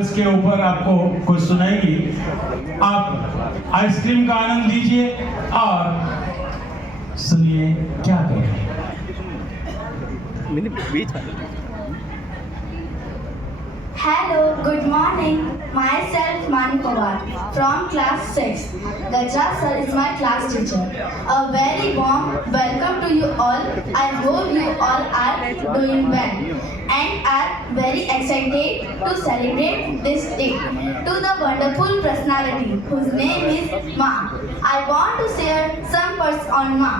उसके ऊपर आपको कुछ सुनाएगी। आप आइसक्रीम का आनंद लीजिए और सुनिए क्या कह रहे हैं। Hello, good morning. Myself Manu Pawar from class 6. Gajraj sir is my class teacher. A very warm welcome to you all. I hope you all are doing well and are very excited to celebrate this day. To the wonderful personality whose name is Ma, I want to share some words on Ma.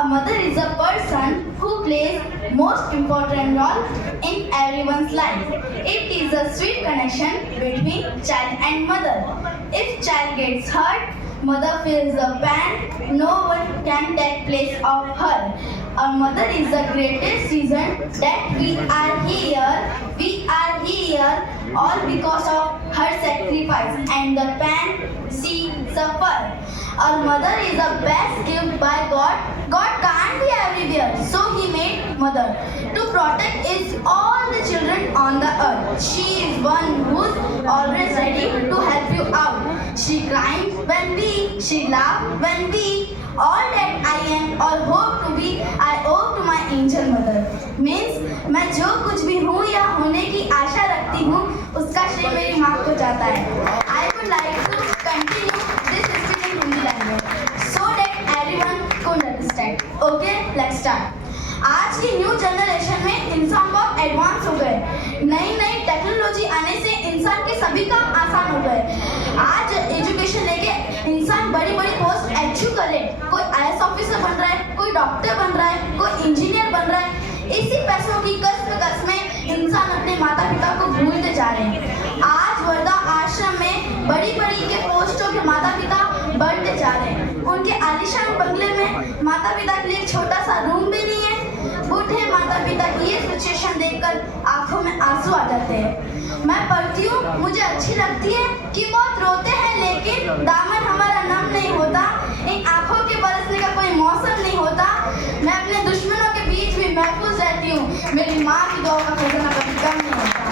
A mother is a person who plays most important role in everyone's life. It is a sweet connection between child and mother. If child gets hurt, mother feels the pain. No one can take place of her. A mother is the greatest reason that we are here. We are here all because of her sacrifice and the pain she suffered. Our mother is the best gift by God. God can't be everywhere, so He made mother to protect all the children on the earth. She is one who's always ready to help you out. She cries when she laughs when all that I am or hope to be, I owe to my angel mother. Means मैं जो कुछ भी हूँ या होने की आशा रखती हूँ, उसका श्रेय मेरी माँ को जाता है. I would like to continue this speech in Hindi language so that everyone could understand. Okay, let's start. आज की न्यू जनरेशन में इंसान बहुत एडवांस हो गए. नई नई टेक्नोलॉजी आने से इंसान के सभी काम आसान हो गए. आज एजुकेशन लेके इंसान बड़ी बड़ी पोस्ट अचीव कर ले. कोई आईएएस ऑफिसर बन रहा है, कोई डॉक्टर बन रहा है, कोई इंजीनियर बन रहा है. इसी पैसों की कस में इंसान अपने माता पिता को भूलते जा रहे हैं. आज वर्धा आश्रम में बड़ी बड़ी के पोस्टों के माता पिता बढ़ते जा रहे हैं. उनके आलीशान बंगले में माता पिता के लिए छोटा सा रूम भी नहीं है. बूढ़े माता पिता की ये सिचुएशन देखकर आंखों में आंसू आ जाते हैं. मैं पढ़ती हूँ, मुझे अच्छी लगती है कि बहुत रोते हैं, लेकिन दामन हमारा नम नहीं होता. इन आंखों के बरसने का कोई मौसम नहीं होता. मैं अपने दुश्मनों के बीच भी महफूज रहती हूँ. मेरी माँ की दुआ का खजाना कभी कम नहीं होता.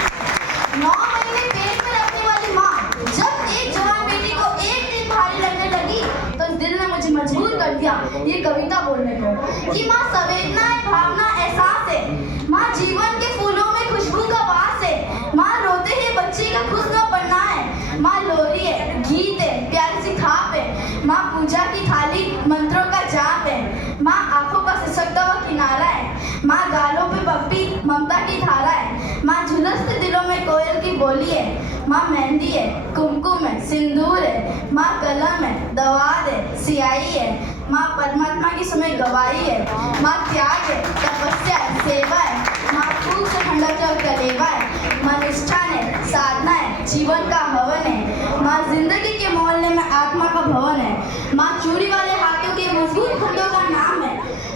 9 महीने पेट में रखने वाली माँ जब एक जवान बेटी को एक दिन भारी लगने लगी तो दिल ने मुझे मजबूर कर दिया ये कविता बोलने को कि माँ संवेदना है, भावना, एहसास है. माँ जीवन के फूलों में खुशबू का वास है. माँ रोते ही बच्चे का खुश न बनना है. माँ लोरी है, गीत है, प्यारी सी थाप है. माँ पूजा की थाली, मंत्रों का जाप है. माँ आंखों का सिसकता हुआ किनारा है. माँ गालों पे पप्पी ममता की धारा है. माँ झुलसते दिलों में कोयल की बोली है. माँ मेहंदी है, कुमकुम है, सिंदूर है. माँ कलम है, दवात है, सियाही है. माँ परमात्मा की समय गवाही है. माँ त्याग है, तपस्या है, सेवा है. माँ फूल से ठंडा चल कलेवा है. माँ निष्ठान है, साधना है, जीवन का हवन है. माँ जिंदगी के मोहल्ले में आत्मा का भवन है. माँ चूड़ी वाले हाथों के मजबूत खंडों का नाम है.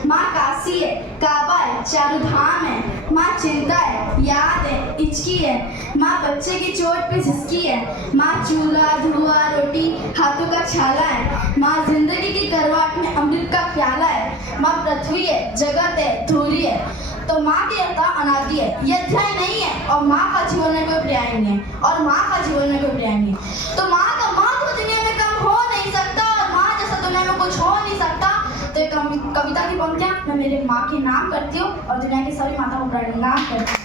माँ काशी है, काबा है, चारों धाम है. माँ चिंता है, याद है, इचकी है. माँ बच्चे की चोट पे झिसकी है. माँ चूल्हा, धुआं, रोटी, हाथों का छाला है. माँ जिंदगी की करवाट में अमृत का प्याला है. माँ पृथ्वी है, जगत है, धूरी है. तो माँ की अवता अनादि है, ये अध्याय नहीं है. और माँ का जीवन में कोई पर्याय नहीं है. और माँ का जीवन में कोई पर्याय नहीं है. तो माँ का महत्व दुनिया में कम हो नहीं सकता. और माँ जैसा दुनिया में कुछ हो नहीं सकता. तो एक कविता की पंक्तियाँ मैं मेरे माँ के नाम करती हूँ और दुनिया की सभी माताओं को प्रणाम करती हूँ.